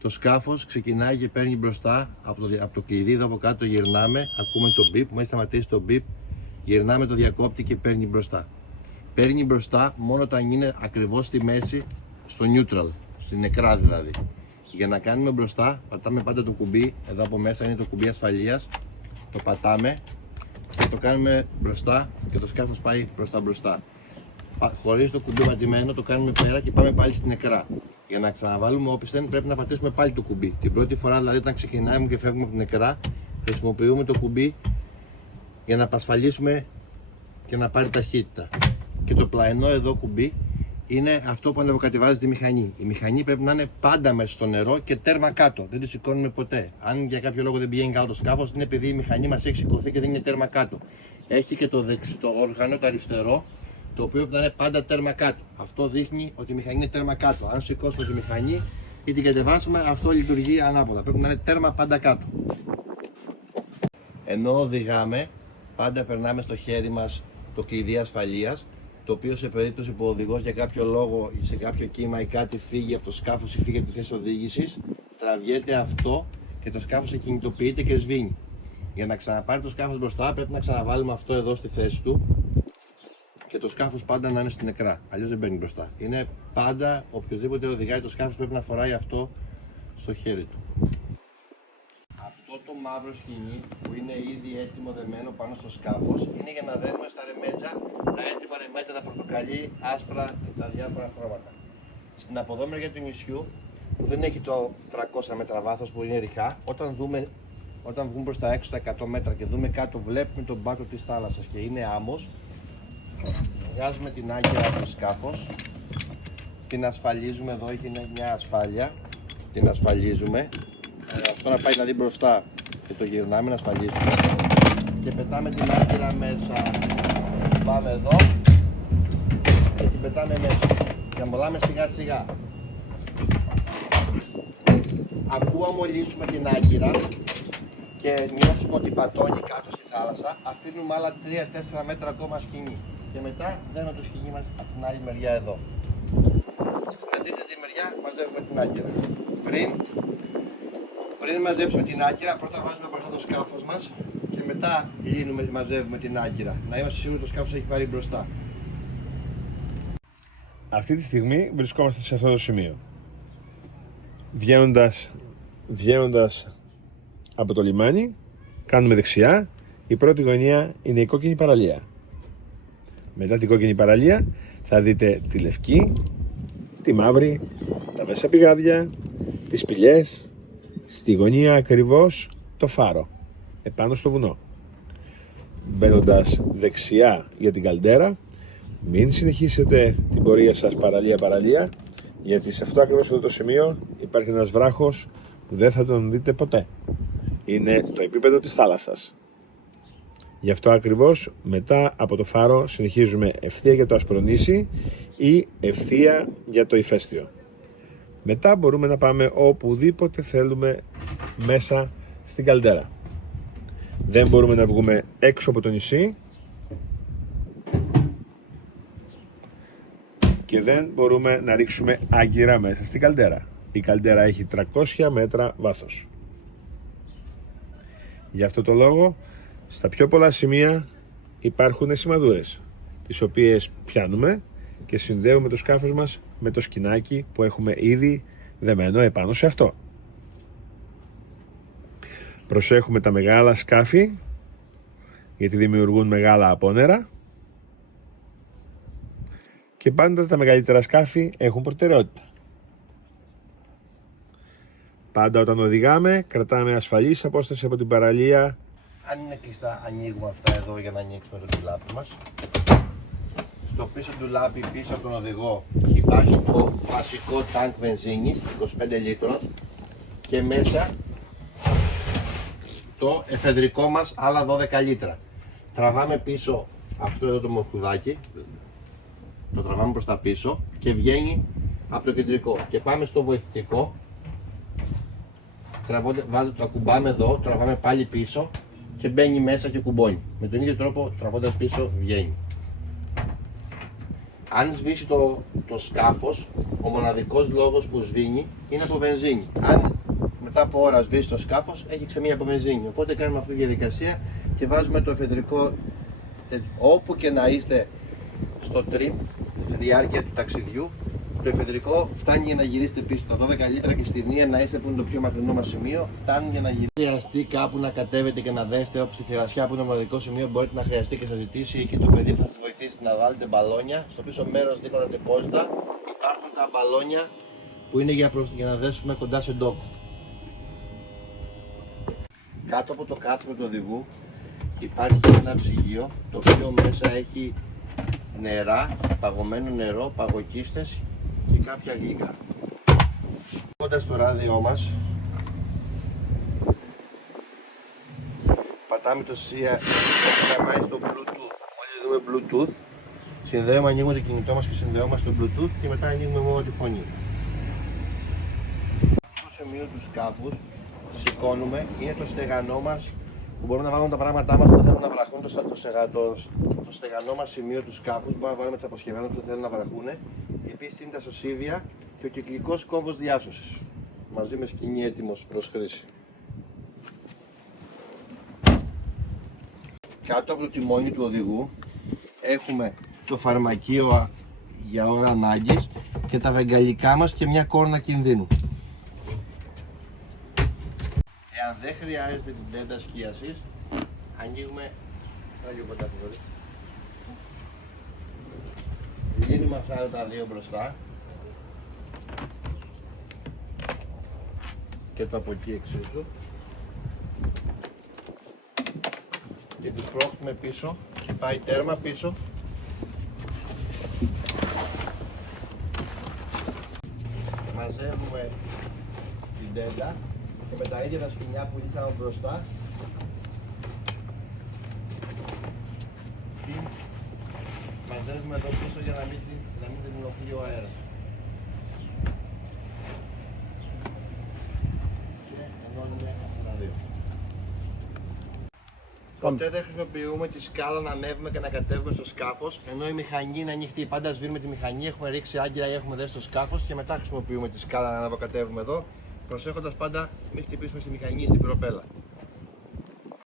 Το σκάφος ξεκινάει και παίρνει μπροστά από το κλειδί, εδώ από κάτω το γυρνάμε, ακούμε το μπιπ, μόλις σταματήσει το μπιπ, γυρνάμε το διακόπτη και παίρνει μπροστά. Παίρνει μπροστά μόνο όταν είναι ακριβώς στη μέση, στο neutral, στην νεκρά δηλαδή. Για να κάνουμε μπροστά, πατάμε πάντα το κουμπί, εδώ από μέσα είναι το κουμπί ασφαλείας, το πατάμε και το κάνουμε μπροστά και το σκάφος πάει προς τα μπροστά. Χωρίς το κουμπί πατημένο το κάνουμε πέρα και πάμε πάλι στην νεκρά. Για να ξαναβάλουμε όπισθεν πρέπει να πατήσουμε πάλι το κουμπί. Την πρώτη φορά δηλαδή όταν ξεκινάμε και φεύγουμε από την νεκρά, χρησιμοποιούμε το κουμπί για να απασφαλίσουμε και να πάρει ταχύτητα. Και το πλαϊνό εδώ κουμπί είναι αυτό που ανεβοκατεβάζει τη μηχανή. Η μηχανή πρέπει να είναι πάντα μέσα στο νερό και τέρμα κάτω. Δεν τη σηκώνουμε ποτέ. Αν για κάποιο λόγο δεν πηγαίνει καλά το σκάφος, είναι επειδή η μηχανή μας έχει σηκωθεί και δεν είναι τέρμα κάτω. Έχει και το όργανο, το αριστερό, το οποίο πρέπει να είναι πάντα τέρμα κάτω. Αυτό δείχνει ότι η μηχανή είναι τέρμα κάτω. Αν σηκώσουμε τη μηχανή ή την κατεβάσουμε, αυτό λειτουργεί ανάποδα. Πρέπει να είναι τέρμα πάντα κάτω. Ενώ οδηγάμε, πάντα περνάμε στο χέρι μας το κλειδί ασφαλείας, το οποίο σε περίπτωση που ο οδηγός για κάποιο λόγο ή σε κάποιο κύμα ή κάτι φύγει από το σκάφος ή φύγει από τη θέση οδήγησης, τραβιέται αυτό και το σκάφος εκκινητοποιείται και σβήνει. Για να ξαναπάρει το σκάφος μπροστά πρέπει να ξαναβάλουμε αυτό εδώ στη θέση του και το σκάφος πάντα να είναι στην νεκρά, αλλιώς δεν παίρνει μπροστά. Είναι πάντα, οποιοδήποτε οδηγάει το σκάφος πρέπει να φοράει αυτό στο χέρι του. Αυτό το μαύρο σκοινί που είναι ήδη έτοιμο δεμένο πάνω στο σκάφος είναι για να δένουμε στα ρεμέτζα, τα έτοιμα ρεμέτζα, τα πορτοκαλί, άσπρα και τα διάφορα χρώματα. Στην αποδόμερια του νησιού που δεν έχει το 300 μέτρα βάθος που είναι ριχά, όταν βγούμε προς τα έξω τα 100 μέτρα και δούμε κάτω, βλέπουμε τον πάτο της θάλασσας και είναι άμμος, βγάζουμε την άγκυρα από το σκάφος, την ασφαλίζουμε, εδώ έχει μια ασφάλεια, την ασφαλίζουμε. Αυτό να πάει δηλαδή μπροστά και το γυρνάμε να ασφαλίσουμε και πετάμε την άγκυρα μέσα. Πάμε εδώ και την πετάμε μέσα και αμπολάμε σιγά σιγά. Αφού αμολύσουμε την άγκυρα και νιώσουμε ότι πατώνει κάτω στη θάλασσα, αφήνουμε άλλα 3-4 μέτρα ακόμα σκοινί και μετά δένουμε το σκοινί μας από την άλλη μεριά εδώ. Στην αντίθετη μεριά μαζεύουμε την άγκυρα. Πριν μαζέψουμε την άγκυρα, πρώτα βάζουμε μπροστά το σκάφος μας και μετά μαζεύουμε την άγκυρα. Να είμαστε σίγουροι ότι το σκάφος έχει πάρει μπροστά. Αυτή τη στιγμή βρισκόμαστε σε αυτό το σημείο. Βγαίνοντας από το λιμάνι, κάνουμε δεξιά. Η πρώτη γωνία είναι η κόκκινη παραλία. Μετά την κόκκινη παραλία θα δείτε τη λευκή, τη μαύρη, τα μέσα πηγάδια, τις σπηλιές. Στη γωνία ακριβώς το φάρο, επάνω στο βουνό. Μπαίνοντας δεξιά για την καλντέρα, μην συνεχίσετε την πορεία σας παραλία, γιατί σε αυτό ακριβώς εδώ το σημείο υπάρχει ένας βράχος που δεν θα τον δείτε ποτέ. Είναι το επίπεδο της θάλασσας. Γι' αυτό ακριβώς μετά από το φάρο συνεχίζουμε ευθεία για το Ασπρονήσι ή ευθεία για το Ηφαίστειο. Μετά μπορούμε να πάμε οπουδήποτε θέλουμε μέσα στην καλντέρα. Δεν μπορούμε να βγούμε έξω από το νησί και δεν μπορούμε να ρίξουμε άγκυρα μέσα στην καλντέρα. Η καλντέρα έχει 300 μέτρα βάθος. Γι' αυτό το λόγο στα πιο πολλά σημεία υπάρχουν σημαδούρες, τις οποίες πιάνουμε και συνδέουμε το σκάφος μας με το σκηνάκι που έχουμε ήδη δεμένο επάνω σε αυτό. Προσέχουμε τα μεγάλα σκάφη, γιατί δημιουργούν μεγάλα απόνερα και πάντα τα μεγαλύτερα σκάφη έχουν προτεραιότητα. Πάντα όταν οδηγάμε κρατάμε ασφαλής απόσταση από την παραλία. Αν είναι κλειστά, ανοίγουμε αυτά εδώ για να ανοίξουμε το ντουλάπι μας. Στο πίσω ντουλάπι, πίσω από τον οδηγό, υπάρχει το βασικό τάγκ βενζίνης 25 λίτρων και μέσα το εφεδρικό μας άλλα 12 λίτρα. Τραβάμε πίσω αυτό εδώ το μοχουδάκι, το τραβάμε προς τα πίσω και βγαίνει από το κεντρικό και πάμε στο βοηθητικό. Το ακουμπάμε εδώ, τραβάμε πάλι πίσω και μπαίνει μέσα και κουμπώνει. Με τον ίδιο τρόπο τραβώντας πίσω βγαίνει. Αν σβήσει το σκάφος, ο μοναδικός λόγος που σβήνει είναι από βενζίνη. Αν μετά από ώρα σβήσει το σκάφος, έχει ξεμείνει από βενζίνη. Οπότε κάνουμε αυτή τη διαδικασία και βάζουμε το εφεδρικό όπου και να είστε στο trip, στη διάρκεια του ταξιδιού. Το εφεδρικό φτάνει για να γυρίσετε πίσω. Τα 12 λίτρα και στη Νία να είστε που είναι το πιο μακρινό μας σημείο, φτάνουν για να γυρίσετε. Χρειαστεί κάπου να κατέβετε και να δέσετε, όπως στη Θηρασία που είναι το μοναδικό σημείο, μπορείτε να χρειαστεί και σας ζητήσει εκεί το παιδί που θα σας βοηθήσει να βάλετε μπαλόνια. Στο πίσω μέρος δείχνω τα τεπόζιτα. Υπάρχουν τα μπαλόνια που είναι για να δέσουμε κοντά σε ντόκο. Κάτω από το κάθισμα του οδηγού υπάρχει ένα ψυγείο το οποίο μέσα έχει νερά, παγωμένο νερό, παγοκίστες και κάποια γλυκά. Κοντά στο ράδιό μας πατάμε το SIA να πάει στο Bluetooth. Μόλις δούμε Bluetooth, συνδέουμε, ανοίγουμε το κινητό μας και συνδέουμε στο Bluetooth και μετά ανοίγουμε μόνο τη φωνή. Στο σημείο του σκάφους σηκώνουμε, είναι το στεγανό μας που μπορούμε να βάλουμε τα πράγματά μας που θέλουν να βραχούν, το στεγανό μας σημείο του σκάφους, μπορούμε να βάλουμε τις αποσκευές που θέλουν να βραχούν. Επίσης είναι τα σωσίβια και ο κυκλικός κόμβος διάσωσης, μαζί με σκηνή έτοιμος προς χρήση. Κάτω από το τιμόνι του οδηγού έχουμε το φαρμακείο για ώρα ανάγκης και τα βεγγαλικά μας και μια κόρνα κινδύνου. Εάν δεν χρειάζεται την τέντα σκίασης, ανοίγουμε λύνουμε αυτά τα δύο μπροστά και το από εκεί εξίσου και τις πρόχνουμε πίσω και πάει τέρμα πίσω. Μαζεύουμε την τέντα και με τα ίδια τα σκοινιά που λύσαμε μπροστά την μαζεύουμε εδώ πίσω για να μην την ενοχλεί ο αέρας. Και ενώνουμε αυτά δύο. Ποτέ δεν χρησιμοποιούμε τη σκάλα να ανέβουμε και να κατέβουμε στο σκάφος, ενώ η μηχανή είναι ανοιχτή. Πάντα σβήνουμε τη μηχανή, έχουμε ρίξει άγκυρα ή έχουμε δέσει στο σκάφος και μετά χρησιμοποιούμε τη σκάλα να αναβοκατεύουμε εδώ, προσέχοντας πάντα μην χτυπήσουμε στη μηχανή ή στην προπέλα.